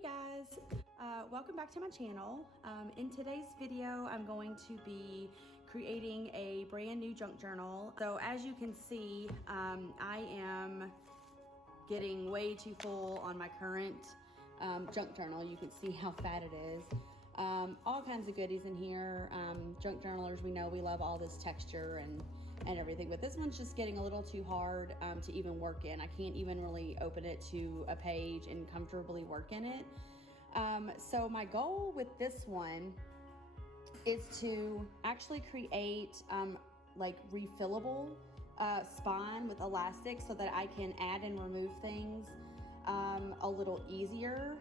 Hey guys, welcome back to my channel. In today's video, I'm going to be creating a brand new junk journal. So as you can see, I am getting way too full on my current junk journal. You can see how fat it is. All kinds of goodies in here. Junk journalers, we know we love all this texture and everything, but this one's just getting a little too hard to even work in. I can't even really open it to a page and comfortably work in it. So my goal with this one is to actually create like refillable spine with elastic so that I can add and remove things a little easier.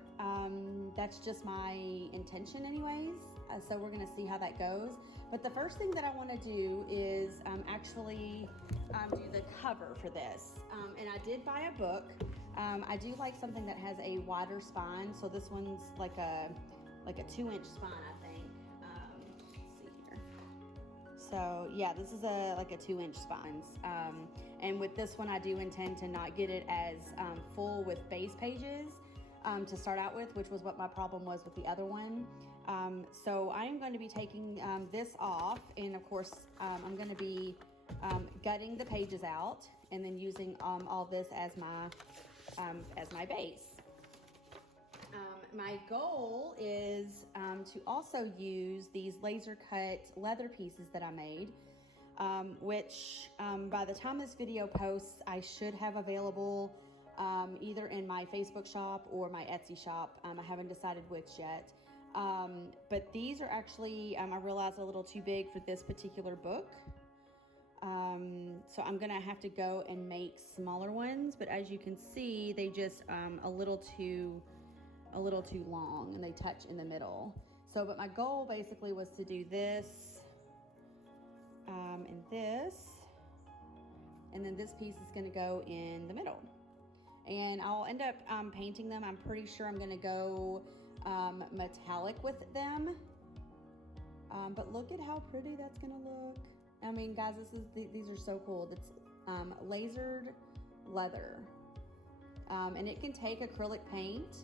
That's just my intention anyways. So we're gonna see how that goes. But the first thing that I wanna do is actually do the cover for this. And I did buy a book. I do like something that has a wider spine. So this one's like a 2-inch spine, I think. Let's see here. So yeah, this is like a 2-inch spines. And with this one, I do intend to not get it as full with base pages to start out with, which was what my problem was with the other one. So I am going to be taking this off, and of course I'm going to be gutting the pages out and then using all this as my base. My goal is to also use these laser cut leather pieces that I made, which by the time this video posts, I should have available either in my Facebook shop or my Etsy shop. I haven't decided which yet. But these are actually, I realized, a little too big for this particular book. So I'm gonna have to go and make smaller ones, but as you can see, they just a little too long, and they touch in the middle. So, but my goal basically was to do this and this, and then this piece is gonna go in the middle. And I'll end up painting them. I'm pretty sure I'm gonna go metallic with them. But look at how pretty that's gonna look. I mean, guys, these are so cool. It's lasered leather, and it can take acrylic paint.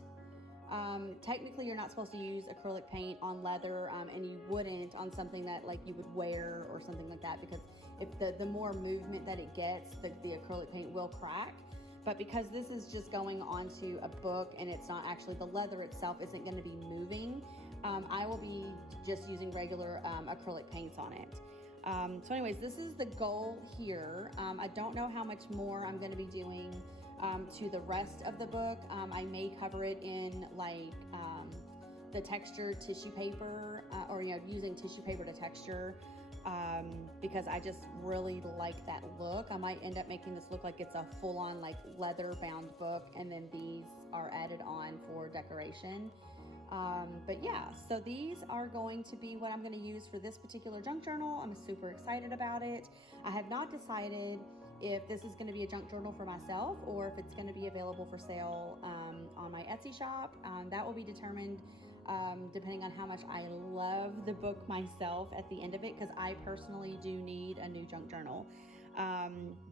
Technically, you're not supposed to use acrylic paint on leather, and you wouldn't on something that like you would wear or something like that, because if the more movement that it gets, the acrylic paint will crack. But because this is just going onto a book and it's not actually, the leather itself isn't going to be moving, I will be just using regular acrylic paints on it. So anyways, this is the goal here. I don't know how much more I'm going to be doing to the rest of the book. I may cover it in like the textured tissue paper, or using tissue paper to texture, because I just really like that look. I might end up making this look like it's a full-on like leather bound book, and then these are added on for decoration. But yeah, so these are going to be what I'm going to use for this particular junk journal. I'm super excited about it. I have not decided if this is going to be a junk journal for myself or if it's going to be available for sale on my Etsy shop. That will be determined depending on how much I love the book myself at the end of it, because I personally do need a new junk journal.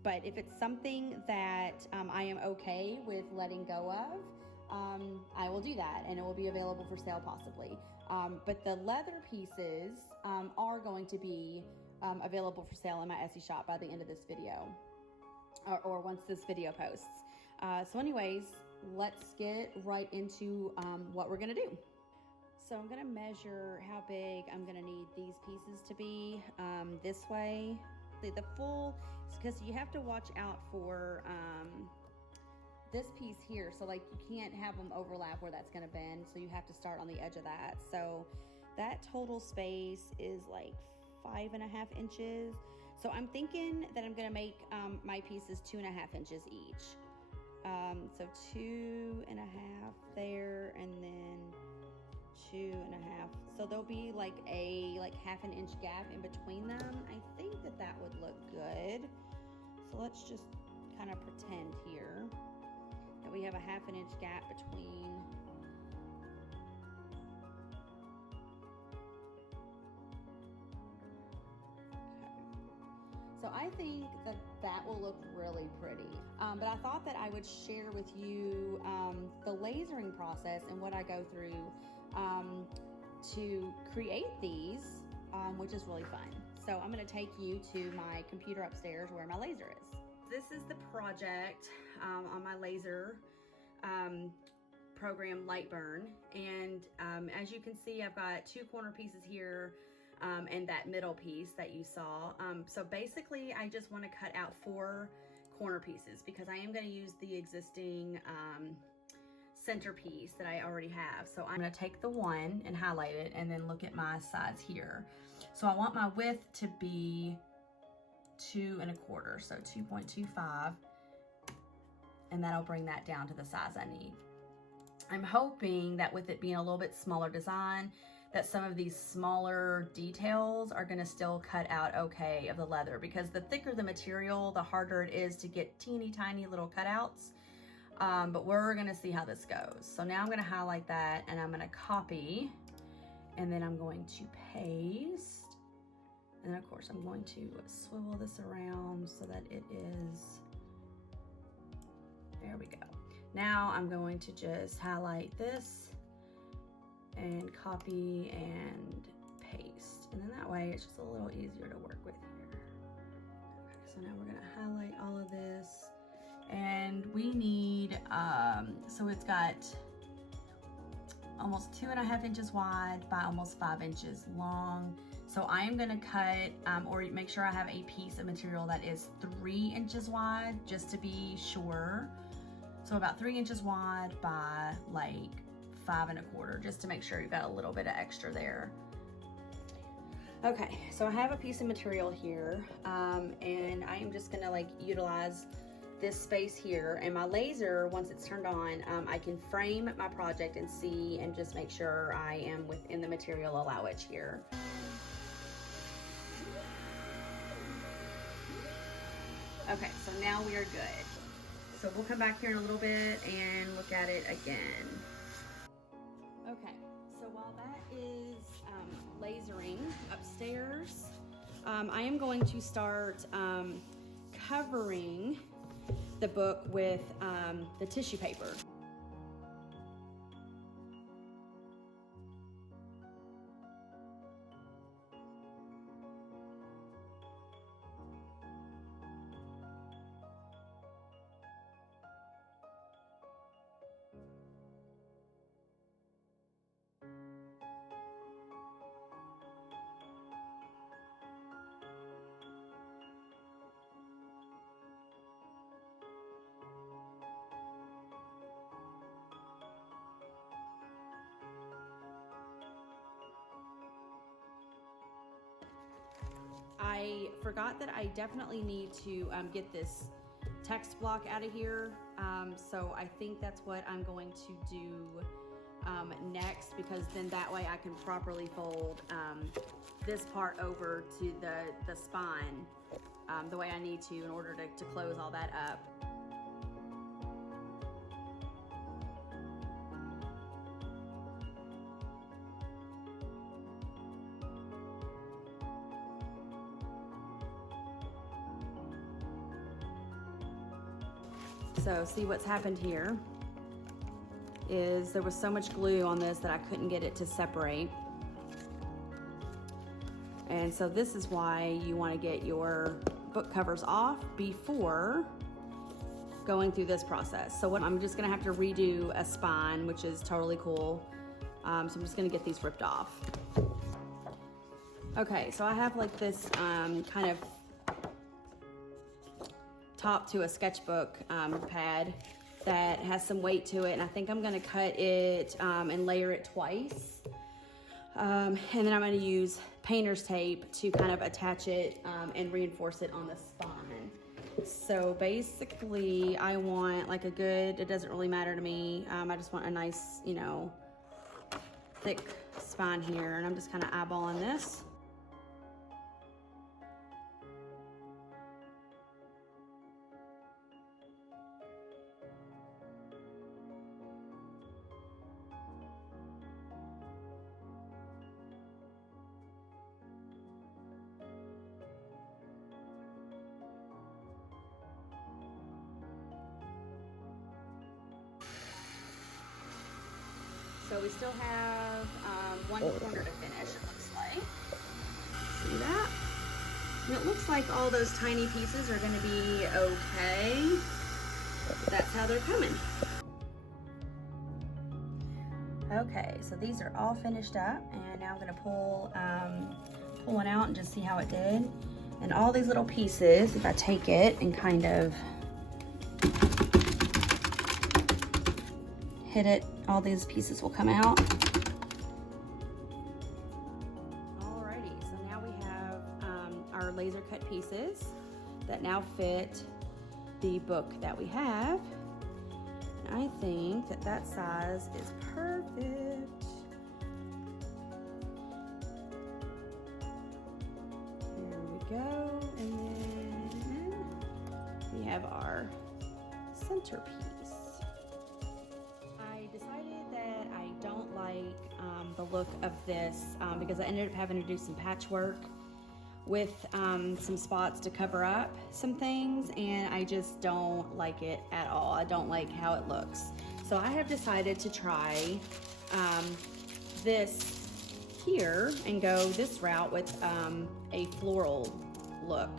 But if it's something that I am okay with letting go of, I will do that, and it will be available for sale possibly. But the leather pieces are going to be available for sale in my Etsy shop by the end of this video, or once this video posts. So anyways, let's get right into what we're gonna do. So I'm gonna measure how big I'm gonna need these pieces to be this way. The full, because you have to watch out for this piece here. So like you can't have them overlap where that's gonna bend. So you have to start on the edge of that. So that total space is like 5.5 inches. So I'm thinking that I'm gonna make my pieces 2.5 inches each. So 2.5 there, and then 2.5. So there'll be like a half an inch gap in between them. I think that would look good. So let's just kind of pretend here that we have a half an inch gap between. Okay. So I think that that will look really pretty. But I thought that I would share with you the lasering process and what I go through to create these, which is really fun. So I'm gonna take you to my computer upstairs where my laser is. This is the project on my laser program, Lightburn. And as you can see, I've got 2 corner pieces here and that middle piece that you saw. So basically I just want to cut out 4 corner pieces because I am going to use the existing centerpiece that I already have. So I'm going to take the one and highlight it and then look at my sides here. So I want my width to be 2 1/4, so 2.25, and that'll bring that down to the size I need. I'm hoping that with it being a little bit smaller design, that some of these smaller details are gonna still cut out okay of the leather, because the thicker the material, the harder it is to get teeny tiny little cutouts. But we're gonna see how this goes. So now I'm gonna highlight that and I'm gonna copy, and then I'm going to paste. And then of course I'm going to swivel this around so that it is, there we go. Now I'm going to just highlight this and copy and paste. And then that way it's just a little easier to work with here. Okay, so now we're gonna highlight all of this. And we need, so it's got almost 2.5 inches wide by almost 5 inches long. So I am gonna cut, or make sure I have a piece of material that is 3 inches wide, just to be sure. So about 3 inches wide by like 5 1/4, just to make sure you've got a little bit of extra there. Okay, so I have a piece of material here, and I am just gonna like utilize this space here, and my laser, once it's turned on, I can frame my project and see and just make sure I am within the material allowance here. Okay, so now we are good. So we'll come back here in a little bit and look at it again. Okay, so while that is lasering upstairs, I am going to start covering the book with the tissue paper. I forgot that I definitely need to get this text block out of here. So I think that's what I'm going to do next, because then that way I can properly fold this part over to the spine the way I need to in order to close all that up. So see, what's happened here is there was so much glue on this that I couldn't get it to separate. And so this is why you want to get your book covers off before going through this process. So what I'm just going to have to redo a spine, which is totally cool. So I'm just going to get these ripped off. Okay, so I have like this kind of top to a sketchbook pad that has some weight to it, and I think I'm going to cut it and layer it twice, and then I'm going to use painter's tape to kind of attach it and reinforce it on the spine. So basically I want like a good, it doesn't really matter to me, I just want a nice, you know, thick spine here, and I'm just kind of eyeballing this. So we still have one corner to finish, it looks like. See that? And it looks like all those tiny pieces are gonna be okay. That's how they're coming. Okay, so these are all finished up, and now I'm gonna pull one out and just see how it did. And all these little pieces, if I take it and kind of hit it, all these pieces will come out. Alrighty, so now we have our laser cut pieces that now fit the book that we have. And I think that that size is perfect. There we go, and then we have our centerpiece. I decided that I don't like the look of this because I ended up having to do some patchwork with some spots to cover up some things, and I just don't like it at all. I don't like how it looks. So I have decided to try this here and go this route with a floral look.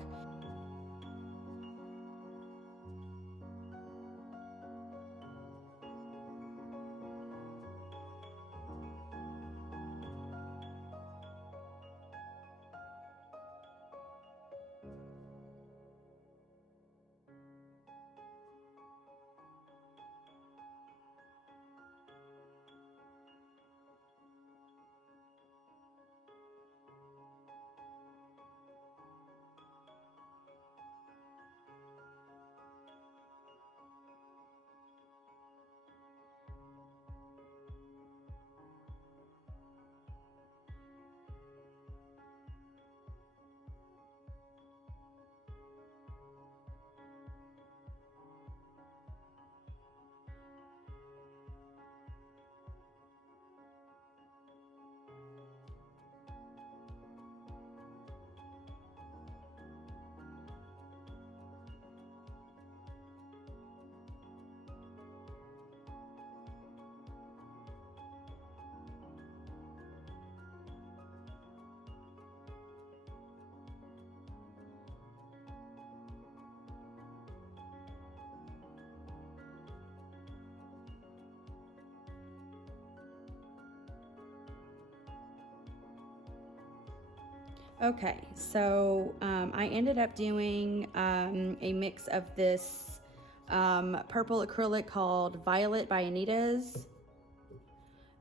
Okay, so I ended up doing a mix of this purple acrylic called Violet by Anita's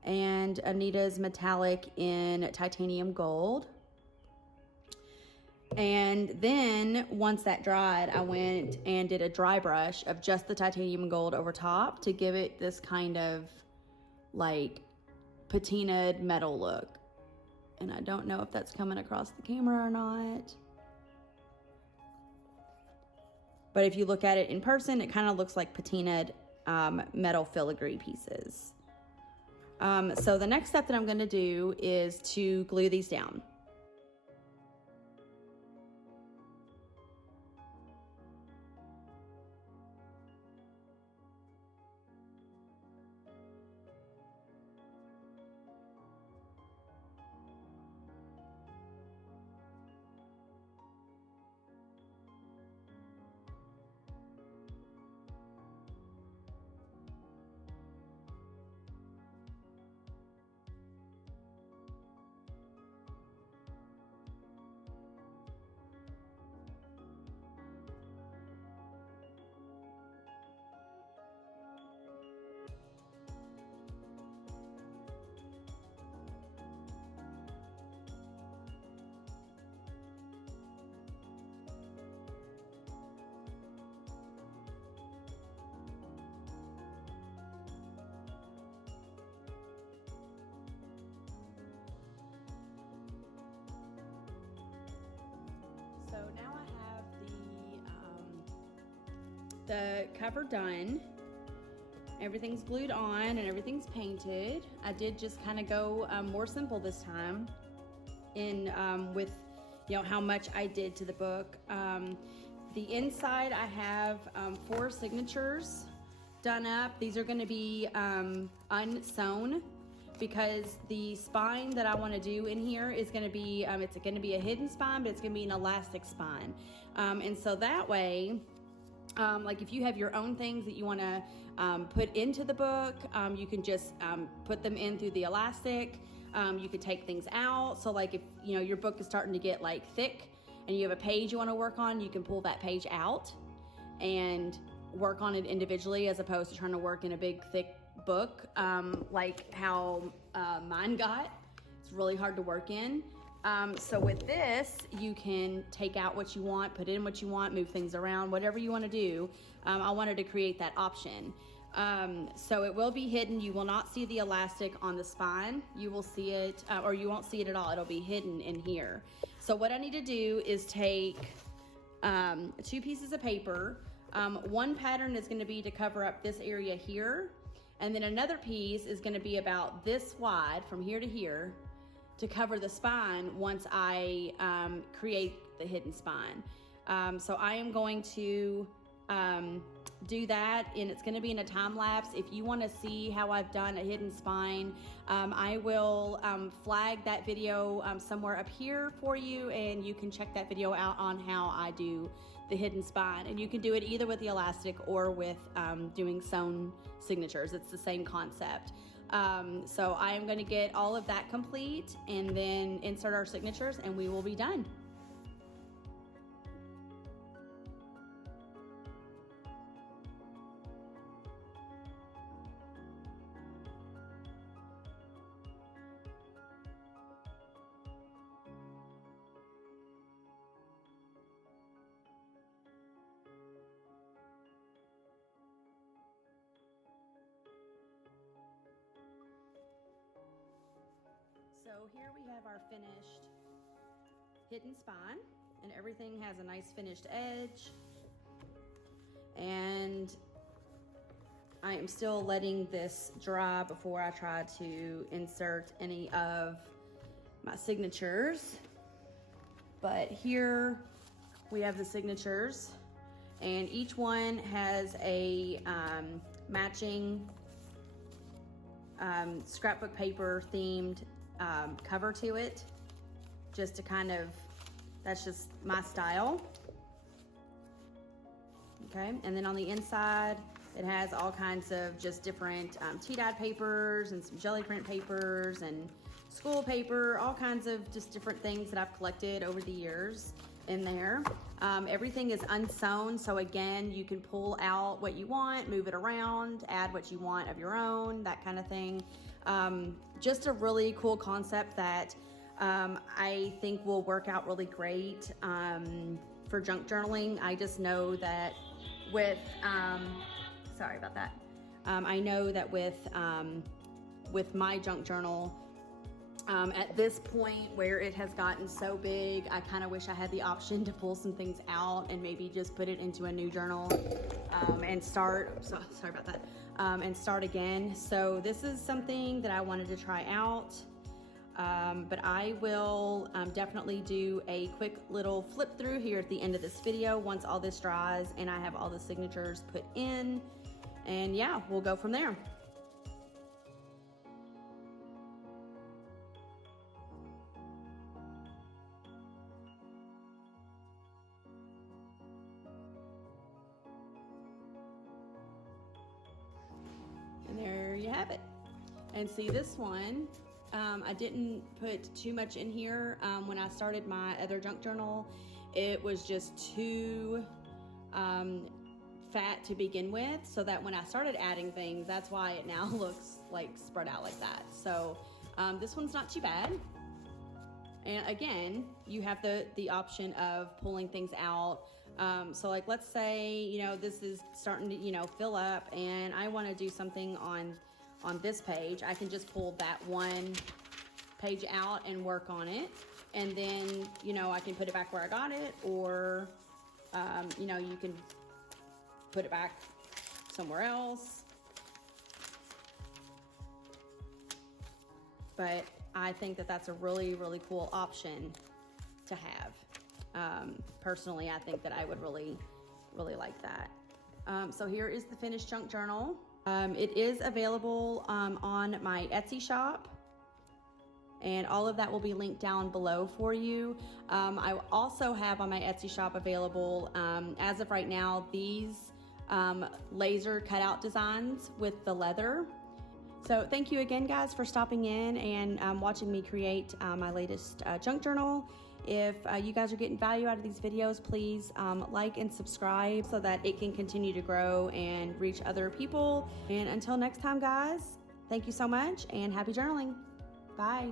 and Anita's Metallic in Titanium Gold. And then once that dried, I went and did a dry brush of just the Titanium Gold over top to give it this kind of like patinaed metal look. And I don't know if that's coming across the camera or not. But if you look at it in person, it kind of looks like patinaed metal filigree pieces. So the next step that I'm gonna do is to glue these down. So now I have the cover done. Everything's glued on and everything's painted. I did just kind of go more simple this time in with how much I did to the book. The inside I have 4 signatures done up. These are going to be unsewn because the spine that I want to do in here is going to be, it's going to be a hidden spine, but it's going to be an elastic spine. And so that way, like if you have your own things that you want to put into the book, you can just put them in through the elastic. You could take things out. So like if you know your book is starting to get like thick and you have a page you want to work on, you can pull that page out and work on it individually, as opposed to trying to work in a big thick book, like how mine got. It's really hard to work in. So with this, you can take out what you want, put in what you want, move things around, whatever you want to do. I wanted to create that option. So it will be hidden. You will not see the elastic on the spine. You will see it, or you won't see it at all. It'll be hidden in here. So what I need to do is take 2 pieces of paper. One pattern is going to be to cover up this area here. And then another piece is going to be about this wide from here to here, to cover the spine once I create the hidden spine. So I am going to do that, and it's going to be in a time lapse. If you want to see how I've done a hidden spine, I will flag that video somewhere up here for you, and you can check that video out on how I do the hidden spine. And you can do it either with the elastic or with doing sewn signatures. It's the same concept. So I am going to get all of that complete and then insert our signatures, and we will be done. So here we have our finished hidden spine, and everything has a nice finished edge. And I am still letting this dry before I try to insert any of my signatures. But here we have the signatures, and each one has a matching scrapbook paper themed cover to it, just to kind of, that's just my style. Okay, and then on the inside it has all kinds of just different tea-dyed papers and some jelly print papers and school paper, all kinds of just different things that I've collected over the years in there. Everything is unsewn, so again, you can pull out what you want, move it around, add what you want of your own, that kind of thing. Just a really cool concept that I think will work out really great for junk journaling. I just know that with, sorry about that. I know that with my junk journal, at this point where it has gotten so big, I kind of wish I had the option to pull some things out and maybe just put it into a new journal and start, sorry about that, and start again. So this is something that I wanted to try out, but I will definitely do a quick little flip through here at the end of this video once all this dries and I have all the signatures put in, and yeah, we'll go from there. And there you have it. And see, this one, I didn't put too much in here. When I started my other junk journal, it was just too fat to begin with, so that when I started adding things, that's why it now looks like spread out like that. So this one's not too bad. And again, you have the option of pulling things out. So like, let's say, you know, this is starting to, you know, fill up and I want to do something on this page. I can just pull that one page out and work on it. And then, you know, I can put it back where I got it, or, you know, you can put it back somewhere else. But I think that that's a really, really cool option to have. Personally, I think that I would really, really like that. So here is the finished junk journal. It is available on my Etsy shop, and all of that will be linked down below for you. I also have on my Etsy shop available, as of right now, these laser cutout designs with the leather. So thank you again, guys, for stopping in and watching me create my latest junk journal. If you guys are getting value out of these videos, please like and subscribe so that it can continue to grow and reach other people. And until next time, guys, thank you so much and happy journaling. Bye.